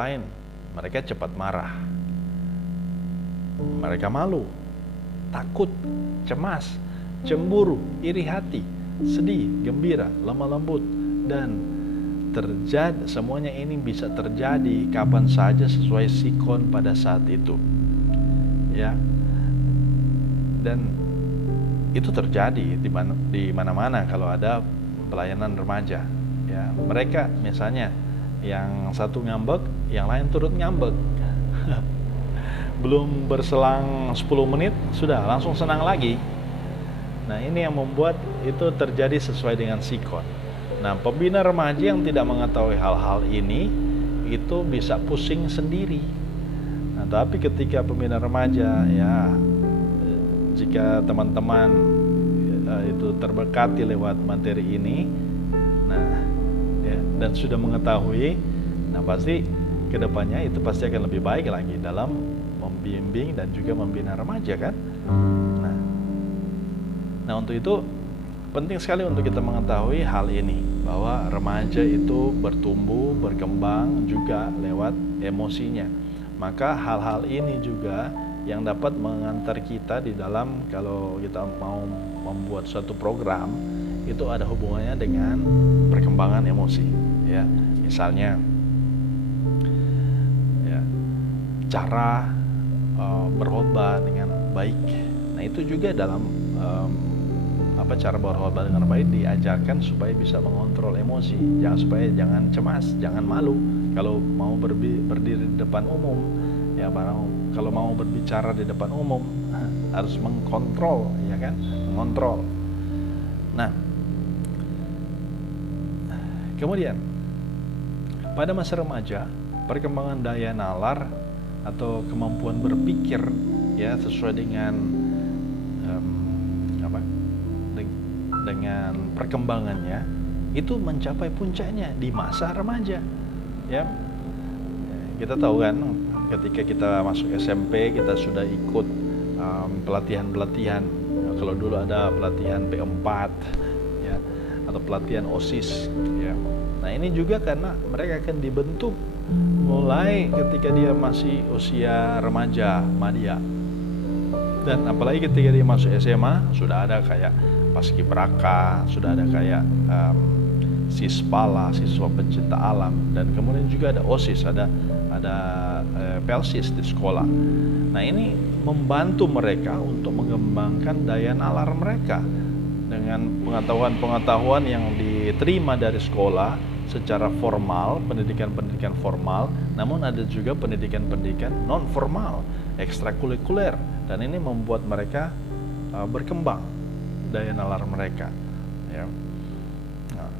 lain, mereka cepat marah, mereka malu, takut, cemas, cemburu, iri hati, sedih, gembira, lemah lembut, dan semuanya ini bisa terjadi kapan saja sesuai sikon pada saat itu, ya. Dan itu terjadi di mana-mana kalau ada pelayanan remaja, ya. Mereka misalnya yang satu ngambek, yang lain turut ngambek. Belum berselang 10 menit sudah langsung senang lagi. Nah, ini yang membuat itu terjadi sesuai dengan sikon. Nah, pembina remaja yang tidak mengetahui hal-hal ini itu bisa pusing sendiri. Nah, tapi ketika pembina remaja, ya, jika teman-teman itu terberkati lewat materi ini, nah, ya, dan sudah mengetahui, nah pasti kedepannya itu pasti akan lebih baik lagi dalam membimbing dan juga membina remaja, kan? Nah, untuk itu penting sekali untuk kita mengetahui hal ini, bahwa remaja itu bertumbuh, berkembang juga lewat emosinya. Maka hal-hal ini juga yang dapat mengantar kita di dalam, kalau kita mau membuat suatu program, itu ada hubungannya dengan perkembangan emosi, ya. Misalnya, ya, cara berkhotbah dengan baik. Nah, itu juga dalam cara berkhotbah dengan baik diajarkan supaya bisa mengontrol emosi, supaya jangan cemas, jangan malu kalau mau berdiri di depan umum, ya. Kalau mau berbicara di depan umum harus mengkontrol, ya kan, mengontrol. Nah, kemudian pada masa remaja, perkembangan daya nalar atau kemampuan berpikir, ya, sesuai dengan dengan perkembangannya itu mencapai puncaknya di masa remaja, ya. Kita tahu kan, ketika kita masuk SMP kita sudah ikut pelatihan-pelatihan. Kalau dulu ada pelatihan P4, ya, atau pelatihan OSIS, ya. Nah, ini juga karena mereka akan dibentuk mulai ketika dia masih usia remaja, madya. Dan apalagi ketika dia masuk SMA, sudah ada kayak paskibraka, sudah ada kayak Sispala, siswa pencinta alam, dan kemudian juga ada OSIS, ada Pelsis di sekolah. Nah, ini membantu mereka untuk mengembangkan daya nalar mereka dengan pengetahuan-pengetahuan yang diterima dari sekolah secara formal, pendidikan-pendidikan formal, namun ada juga pendidikan-pendidikan non formal, ekstrakurikuler, dan ini membuat mereka berkembang daya nalar mereka, ya. Nah,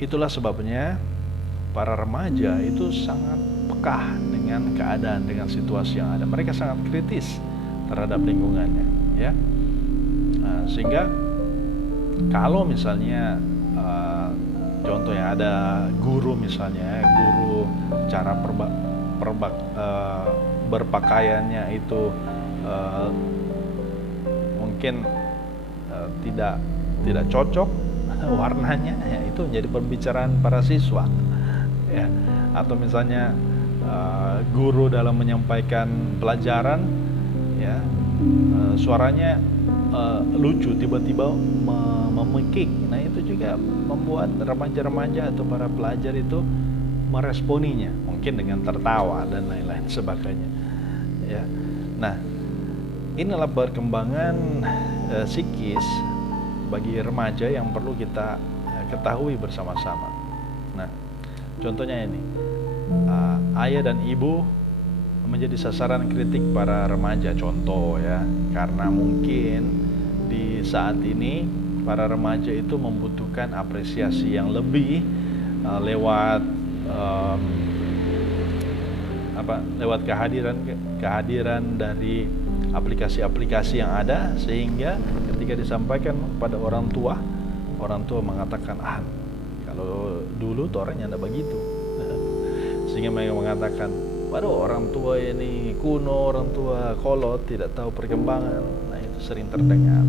itulah sebabnya para remaja itu sangat peka dengan keadaan, dengan situasi yang ada. Mereka sangat kritis terhadap lingkungannya, ya. Nah, sehingga kalau misalnya contohnya ada guru, misalnya guru cara berpakaiannya itu mungkin tidak cocok warnanya, ya, itu menjadi pembicaraan para siswa, ya. Atau misalnya guru dalam menyampaikan pelajaran, ya, suaranya lucu, tiba-tiba memekik. Nah, itu juga membuat remaja-remaja atau para pelajar itu meresponinya, mungkin dengan tertawa dan lain-lain sebagainya, ya. Nah, inilah perkembangan psikis bagi remaja yang perlu kita ketahui bersama-sama. Nah, contohnya ini, ayah dan ibu menjadi sasaran kritik para remaja, contoh, ya, karena mungkin di saat ini para remaja itu membutuhkan apresiasi yang lebih lewat kehadiran dari aplikasi-aplikasi yang ada, sehingga ketika disampaikan pada orang tua mengatakan, kalau dulu tuh orangnya tidak begitu. Sehingga mereka mengatakan, waduh, orang tua ini kuno, orang tua kolot, tidak tahu perkembangan. Nah, itu sering terdengar.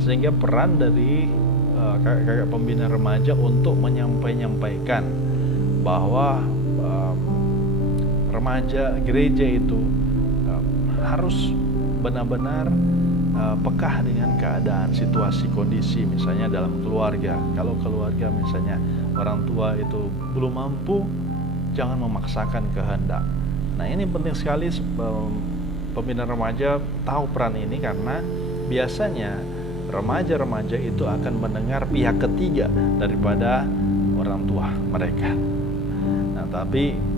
Sehingga peran dari kakak-kakak pembina remaja untuk menyampaikan bahwa remaja gereja itu harus benar-benar peka dengan keadaan, situasi, kondisi, misalnya dalam keluarga. Kalau keluarga misalnya orang tua itu belum mampu, jangan memaksakan kehendak. Nah, ini penting sekali pembina remaja tahu peran ini, karena biasanya remaja-remaja itu akan mendengar pihak ketiga daripada orang tua mereka. Nah, tapi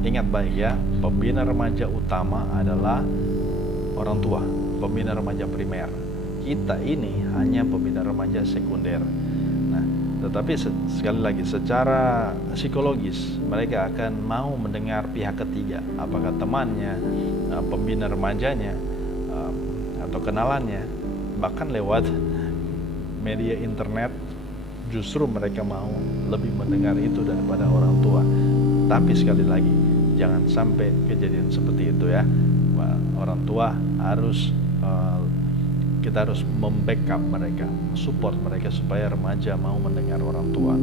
ingat baik ya, pembina remaja utama adalah orang tua, pembina remaja primer. Kita ini hanya pembina remaja sekunder. Nah, tetapi sekali lagi secara psikologis mereka akan mau mendengar pihak ketiga, apakah temannya, pembina remajanya, atau kenalannya, bahkan lewat media internet. Justru mereka mau lebih mendengar itu daripada orang tua. Tapi sekali lagi, jangan sampai kejadian seperti itu ya. Orang tua harus, kita harus membackup mereka, support mereka supaya remaja mau mendengar orang tua.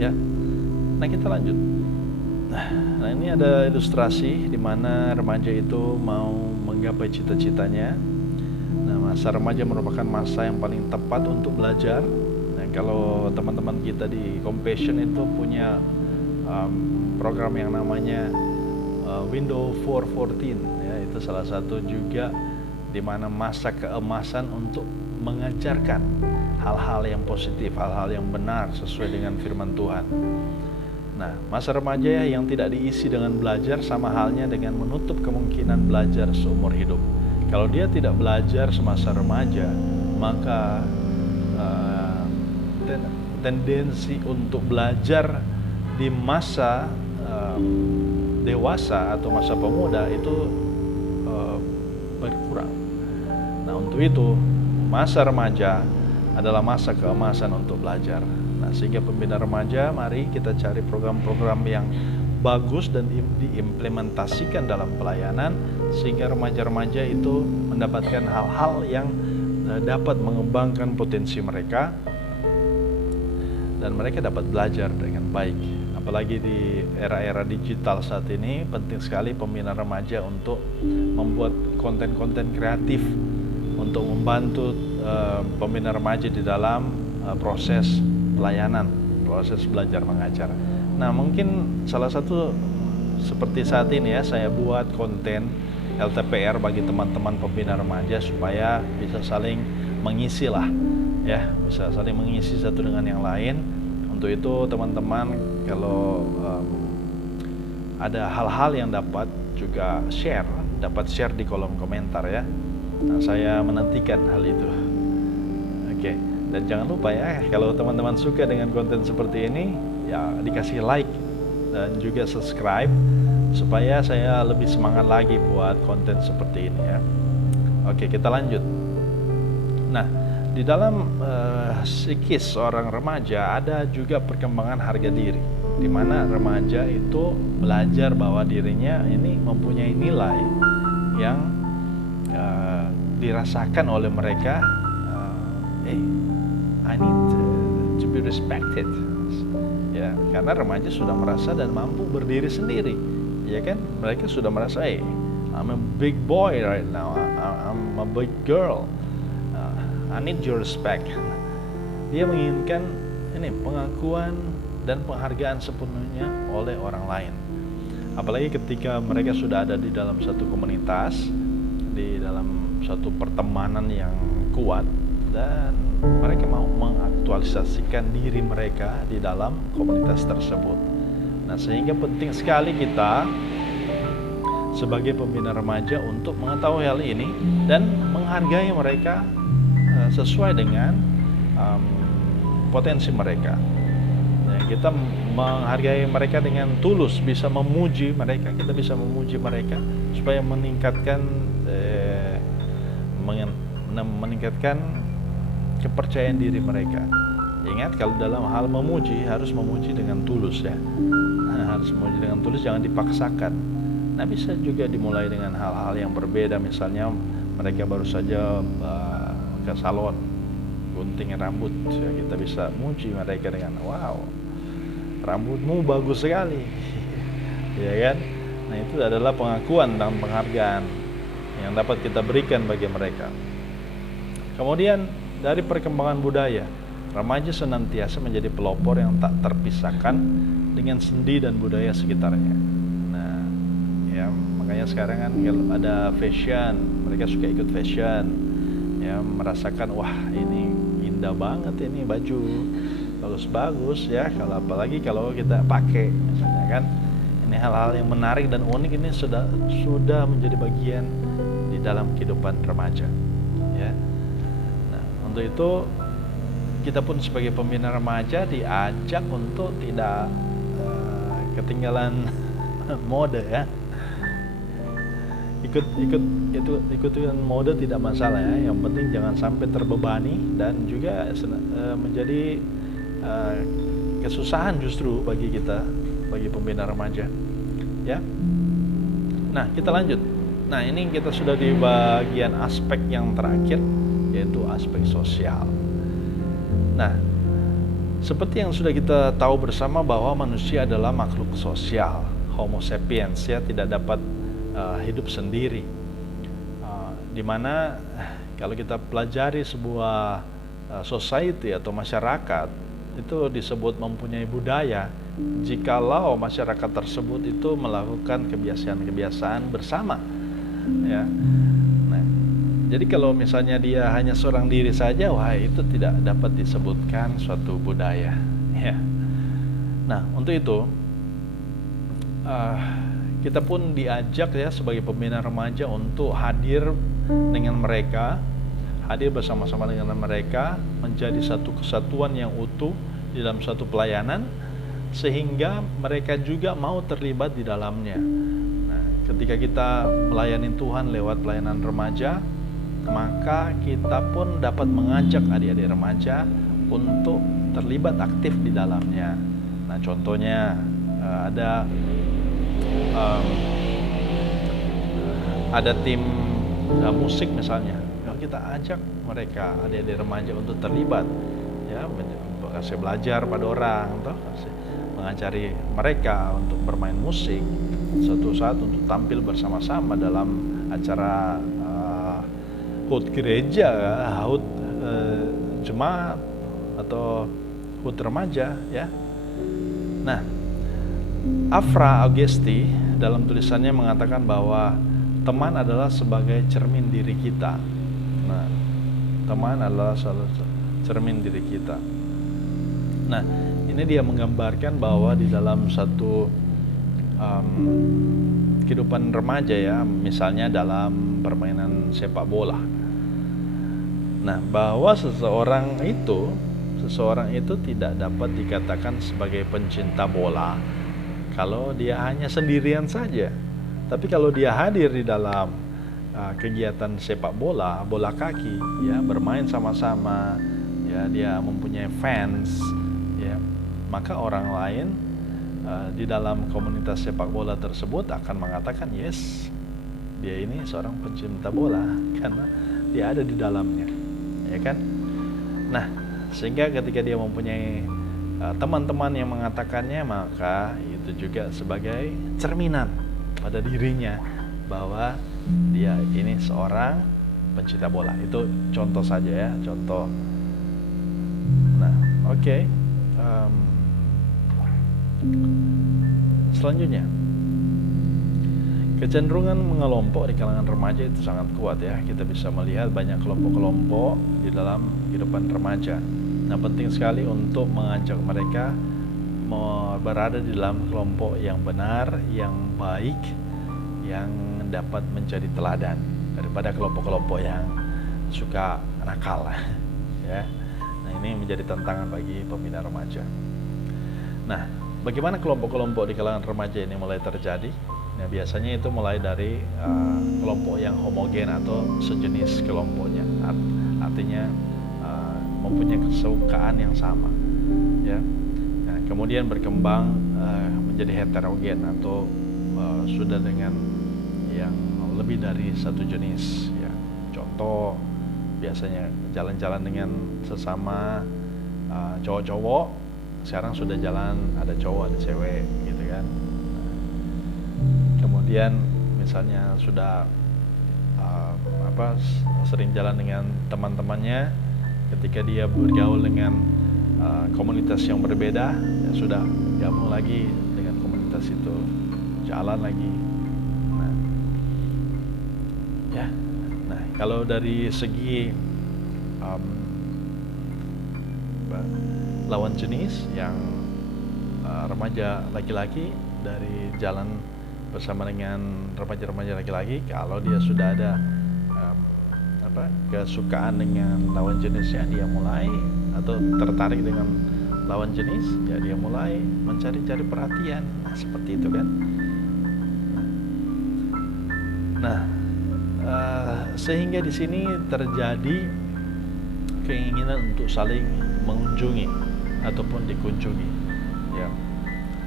Ya, nah kita lanjut. Nah, ini ada ilustrasi di mana remaja itu mau menggapai cita-citanya. Nah, masa remaja merupakan masa yang paling tepat untuk belajar. Nah, kalau teman-teman kita di Compassion itu punya program yang namanya Window 414, ya, itu salah satu juga di mana masa keemasan untuk mengajarkan hal-hal yang positif, hal-hal yang benar sesuai dengan firman Tuhan. Nah, masa remaja yang tidak diisi dengan belajar sama halnya dengan menutup kemungkinan belajar seumur hidup. Kalau dia tidak belajar semasa remaja, maka tendensi untuk belajar di masa dewasa atau masa pemuda itu berkurang. Nah, untuk itu masa remaja adalah masa keemasan untuk belajar. Nah, sehingga pembina remaja, mari kita cari program-program yang bagus dan diimplementasikan dalam pelayanan, sehingga remaja-remaja itu mendapatkan hal-hal yang dapat mengembangkan potensi mereka dan mereka dapat belajar dengan baik. Apalagi di era-era digital saat ini, penting sekali pembina remaja untuk membuat konten-konten kreatif untuk membantu pembina remaja di dalam proses pelayanan, proses belajar mengajar. Nah, mungkin salah satu seperti saat ini ya, saya buat konten LTPR bagi teman-teman pembina remaja supaya bisa saling mengisi lah, ya, bisa saling mengisi satu dengan yang lain. Untuk itu teman-teman kalau ada hal-hal yang dapat juga dapat share di kolom komentar ya. Nah, saya menantikan hal itu. Oke. Dan jangan lupa ya, kalau teman-teman suka dengan konten seperti ini, ya dikasih like dan juga subscribe supaya saya lebih semangat lagi buat konten seperti ini ya. Oke, kita lanjut. Nah, di dalam psikis seorang remaja ada juga perkembangan harga diri, di mana remaja itu belajar bahwa dirinya ini mempunyai nilai yang dirasakan oleh mereka. I need to be respected, ya, karena remaja sudah merasa dan mampu berdiri sendiri, ya kan? Mereka sudah merasa, I'm a big boy right now, I'm a big girl, I need your respect. Dia menginginkan ini pengakuan dan penghargaan sepenuhnya oleh orang lain. Apalagi ketika mereka sudah ada di dalam satu komunitas, di dalam satu pertemanan yang kuat, dan mereka mau mengaktualisasikan diri mereka di dalam komunitas tersebut. Nah, sehingga penting sekali kita sebagai pembina remaja untuk mengetahui hal ini dan menghargai mereka sesuai dengan potensi mereka. Ya, kita menghargai mereka dengan tulus, bisa memuji mereka, kita bisa memuji mereka supaya meningkatkan kepercayaan diri mereka. Ingat, kalau dalam hal memuji harus memuji dengan tulus ya. Nah, harus memuji dengan tulus, jangan dipaksakan. Nah, bisa juga dimulai dengan hal-hal yang berbeda. Misalnya mereka baru saja ke salon gunting rambut, ya, kita bisa muji mereka dengan, wow, rambutmu bagus sekali. ya kan? Nah, itu adalah pengakuan dan penghargaan yang dapat kita berikan bagi mereka. Kemudian dari perkembangan budaya, remaja senantiasa menjadi pelopor yang tak terpisahkan dengan sendi dan budaya sekitarnya. Nah, ya makanya sekarang kan kalau ada fashion, mereka suka ikut fashion, ya merasakan wah ini indah banget ini baju, bagus-bagus ya. Kalau apalagi kalau kita pakai, misalnya kan, ini hal-hal yang menarik dan unik ini sudah menjadi bagian di dalam kehidupan remaja, ya. Nah, untuk itu kita pun sebagai pembina remaja diajak untuk tidak ketinggalan mode, ya. Ikutin mode tidak masalah, ya. Yang penting jangan sampai terbebani dan juga menjadi kesusahan justru bagi kita, bagi pembina remaja, ya. Nah, kita lanjut. Nah, ini kita sudah di bagian aspek yang terakhir, yaitu aspek sosial. Nah, seperti yang sudah kita tahu bersama bahwa manusia adalah makhluk sosial, Homo sapiens, ya, tidak dapat hidup sendiri. Dimana kalau kita pelajari sebuah society atau masyarakat, itu disebut mempunyai budaya jikalau masyarakat tersebut itu melakukan kebiasaan-kebiasaan bersama, ya. Nah, jadi kalau misalnya dia hanya seorang diri saja, wah itu tidak dapat disebutkan suatu budaya, ya. Nah, untuk itu kita pun diajak, ya, sebagai pembina remaja untuk hadir dengan mereka, hadir bersama-sama dengan mereka, menjadi satu kesatuan yang utuh di dalam satu pelayanan, sehingga mereka juga mau terlibat di dalamnya. Nah, ketika kita melayani Tuhan lewat pelayanan remaja, maka kita pun dapat mengajak adik-adik remaja untuk terlibat aktif di dalamnya. Nah, contohnya ada tim musik misalnya, kita ajak mereka adik-adik remaja untuk terlibat, ya, kasih belajar pada orang, toh, mengajari mereka untuk bermain musik, suatu saat untuk tampil bersama-sama dalam acara HUT gereja, HUT jemaat atau HUT remaja, ya. Nah, Afra Augesti dalam tulisannya mengatakan bahwa teman adalah sebagai cermin diri kita. Nah, teman adalah cermin diri kita. Nah, ini dia menggambarkan bahwa di dalam satu kehidupan remaja, ya, misalnya dalam permainan sepak bola. Nah, bahwa seseorang itu tidak dapat dikatakan sebagai pencinta bola kalau dia hanya sendirian saja. Tapi kalau dia hadir di dalam kegiatan sepak bola, bola kaki, ya, bermain sama-sama, ya, dia mempunyai fans, ya, maka orang lain di dalam komunitas sepak bola tersebut akan mengatakan, yes, dia ini seorang pencinta bola karena dia ada di dalamnya, ya kan? Nah, sehingga ketika dia mempunyai teman-teman yang mengatakannya, maka itu juga sebagai cerminan pada dirinya bahwa dia ini seorang pencinta bola. Itu contoh saja, ya, contoh. Nah, oke. Selanjutnya, kecenderungan mengelompok di kalangan remaja itu sangat kuat, ya. Kita bisa melihat banyak kelompok-kelompok di dalam kehidupan remaja. Nah, penting sekali untuk mengajak mereka berada di dalam kelompok yang benar, yang baik, yang dapat menjadi teladan daripada kelompok-kelompok yang suka nakal, ya. Nah, ini menjadi tantangan bagi pembina remaja. Nah, bagaimana kelompok-kelompok di kalangan remaja ini mulai terjadi? Nah, biasanya itu mulai dari kelompok yang homogen atau sejenis kelompoknya, artinya mempunyai kesukaan yang sama, ya. Nah, kemudian berkembang menjadi heterogen atau sudah dengan yang lebih dari satu jenis, ya. Contoh, biasanya jalan-jalan dengan sesama cowok-cowok, sekarang sudah jalan ada cowok ada cewek, gitu kan. kemudian misalnya sudah sering jalan dengan teman-temannya, ketika dia bergaul dengan komunitas yang berbeda, ya sudah gabung lagi dengan komunitas itu, jalan lagi. Nah, kalau dari segi lawan jenis yang remaja laki-laki, dari jalan bersama dengan remaja-remaja laki-laki, kalau dia sudah ada kesukaan dengan lawan jenisnya, dia mulai, atau tertarik dengan lawan jenis, ya dia mulai mencari-cari perhatian. Nah, seperti itu kan. Nah, sehingga di sini terjadi keinginan untuk saling mengunjungi ataupun dikunjungi, ya.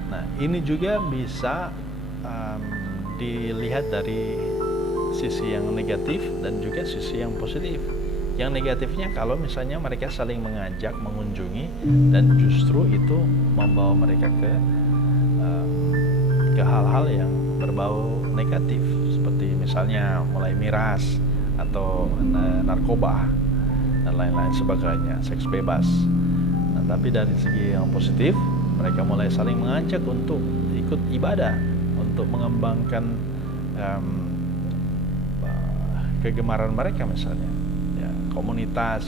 Nah, ini juga bisa dilihat dari sisi yang negatif dan juga sisi yang positif. Yang negatifnya kalau misalnya mereka saling mengajak mengunjungi dan justru itu membawa mereka ke hal-hal yang berbau negatif, seperti misalnya mulai miras atau narkoba dan lain-lain sebagainya, seks bebas. Nah, tapi dari segi yang positif, mereka mulai saling mengajak untuk ikut ibadah, untuk mengembangkan kegemaran mereka, misalnya ya, komunitas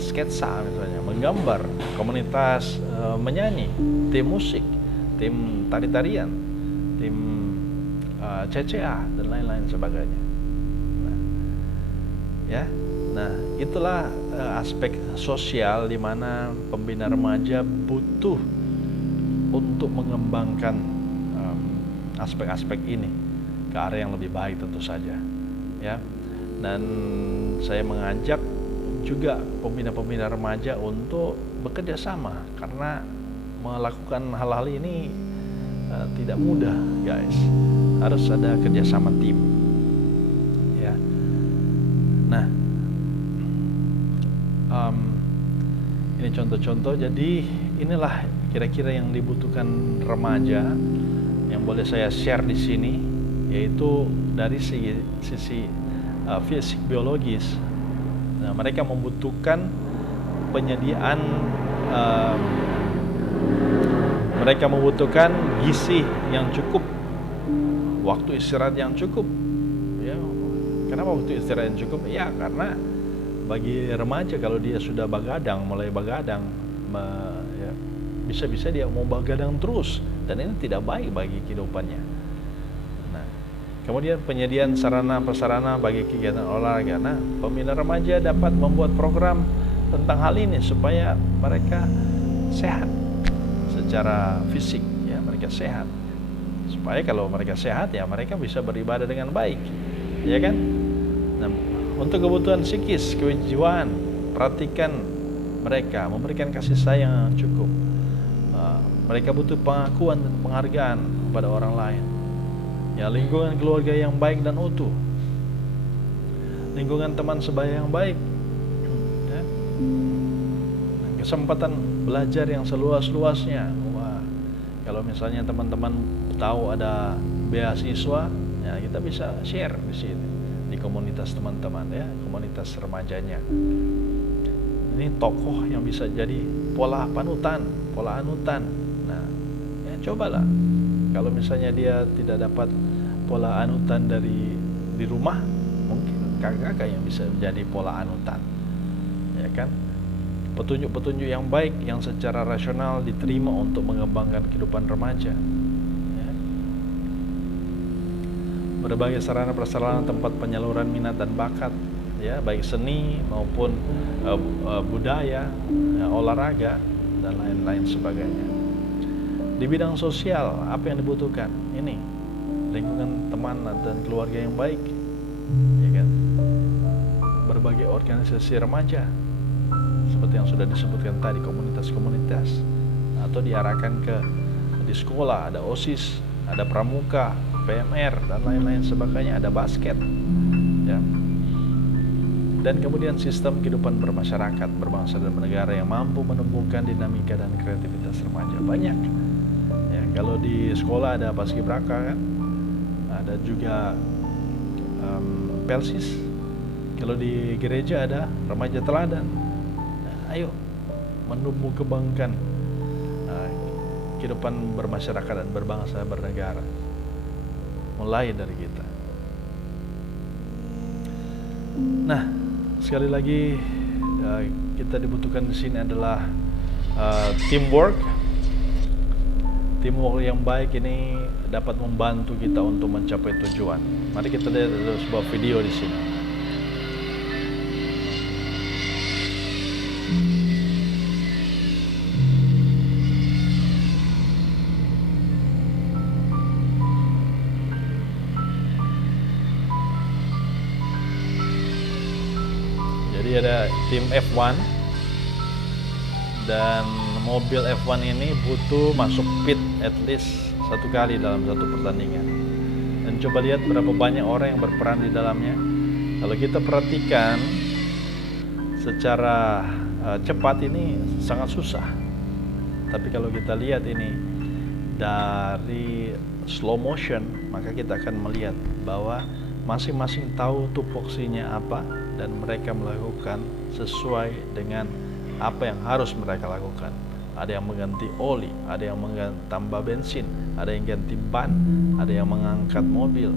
sketsa misalnya, menggambar, komunitas menyanyi, tim musik, tim tari-tarian, tim CCA dan lain-lain sebagainya. Nah, itulah aspek sosial di mana pembina remaja butuh untuk mengembangkan aspek-aspek ini ke arah yang lebih baik tentu saja, ya. Dan saya mengajak juga pembina-pembina remaja untuk bekerja sama, karena melakukan hal-hal ini tidak mudah, guys. Harus ada kerjasama tim, ya. Nah, ini contoh-contoh. Jadi inilah kira-kira yang dibutuhkan remaja yang boleh saya share di sini, yaitu dari sisi fisik biologis. Nah, mereka membutuhkan penyediaan, mereka membutuhkan gizi yang cukup, waktu istirahat yang cukup. Ya, kenapa waktu istirahat yang cukup? Ya, karena bagi remaja kalau dia sudah mulai begadang, ya, bisa-bisa dia mau begadang terus, dan ini tidak baik bagi kehidupannya. Nah, kemudian penyediaan sarana-prasarana bagi kegiatan olahraga. Nah, pembina remaja dapat membuat program tentang hal ini supaya mereka sehat secara fisik, ya, mereka sehat. Supaya kalau mereka sehat, ya mereka bisa beribadah dengan baik, ya kan? Nah, untuk kebutuhan psikis, kejiwaan, perhatikan mereka, memberikan kasih sayang yang cukup. Mereka butuh pengakuan dan penghargaan kepada orang lain. Ya, lingkungan keluarga yang baik dan utuh, lingkungan teman sebaya yang baik, ya. Kesempatan belajar yang seluas-luasnya. Wah, kalau misalnya teman-teman tahu ada beasiswa, ya kita bisa share di sini, di komunitas teman-teman, ya, komunitas remajanya. Ini tokoh yang bisa jadi pola panutan, pola anutan. Nah, ya cobalah. Kalau misalnya dia tidak dapat pola anutan di rumah, mungkin kakak-kakak yang bisa menjadi pola anutan, ya kan? Petunjuk-petunjuk yang baik yang secara rasional diterima untuk mengembangkan kehidupan remaja, ya. Berbagai sarana prasarana tempat penyaluran minat dan bakat, ya, baik seni maupun budaya, ya, olahraga dan lain-lain sebagainya. Di bidang sosial, apa yang dibutuhkan? Ini lingkungan teman dan keluarga yang baik, ya kan? Berbagai organisasi remaja seperti yang sudah disebutkan tadi, komunitas-komunitas, atau diarahkan di sekolah, ada OSIS, ada pramuka, PMR dan lain-lain sebagainya, ada basket, ya. Dan kemudian sistem kehidupan bermasyarakat, berbangsa dan bernegara yang mampu menumbuhkan dinamika dan kreativitas remaja. Banyak, ya, Kalau di sekolah ada paskibraka kan, ada juga pelsis. Kalau di gereja ada remaja teladan. Nah, ayo menumbuh kembangkan kehidupan bermasyarakat dan berbangsa bernegara, mulai dari kita. Nah, sekali lagi kita dibutuhkan di sini adalah teamwork. Teamwork yang baik ini dapat membantu kita untuk mencapai tujuan. Mari kita lihat ada sebuah video di sini. Jadi ada tim F1, dan mobil F1 ini butuh masuk pit at least 1 kali dalam satu pertandingan. Dan coba lihat berapa banyak orang yang berperan di dalamnya. Kalau kita perhatikan secara cepat ini sangat susah. Tapi kalau kita lihat ini dari slow motion, maka kita akan melihat bahwa masing-masing tahu tupoksinya apa, dan mereka melakukan sesuai dengan apa yang harus mereka lakukan. Ada yang mengganti oli, ada yang tambah bensin, ada yang ganti ban, ada yang mengangkat mobil,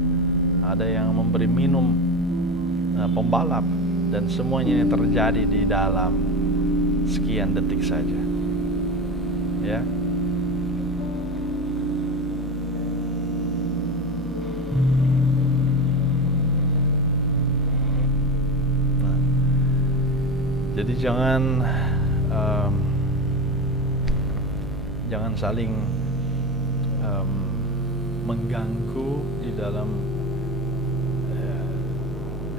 ada yang memberi minum pembalap, dan semuanya yang terjadi di dalam sekian detik saja. Ya. Jadi jangan saling mengganggu di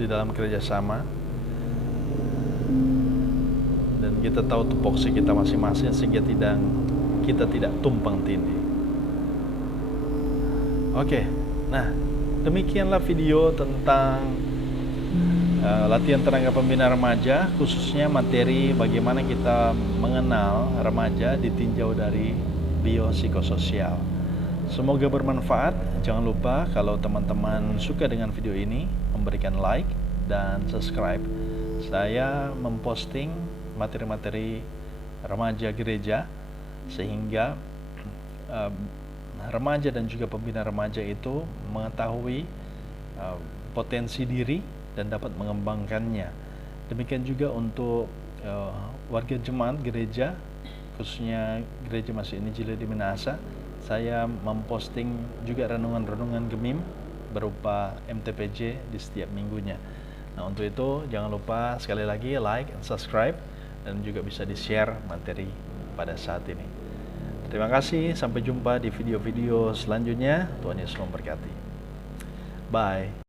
dalam kerjasama, dan kita tahu tupoksi kita masing-masing sehingga kita tidak tumpang tindih. Oke, nah demikianlah video tentang latihan tenaga pembina remaja, khususnya materi bagaimana kita mengenal remaja ditinjau dari biopsikososial. Semoga bermanfaat. Jangan lupa kalau teman-teman suka dengan video ini, memberikan like dan subscribe. Saya memposting materi-materi remaja gereja sehingga remaja dan juga pembina remaja itu mengetahui potensi diri dan dapat mengembangkannya. Demikian juga untuk warga jemaat gereja, khususnya gereja Masjid Injil di Minahasa. Saya memposting juga renungan-renungan gemim berupa MTPJ di setiap minggunya. Nah, untuk itu jangan lupa sekali lagi like and subscribe, dan juga bisa di-share materi pada saat ini. Terima kasih, sampai jumpa di video-video selanjutnya. Tuhan Yesus memberkati. Bye.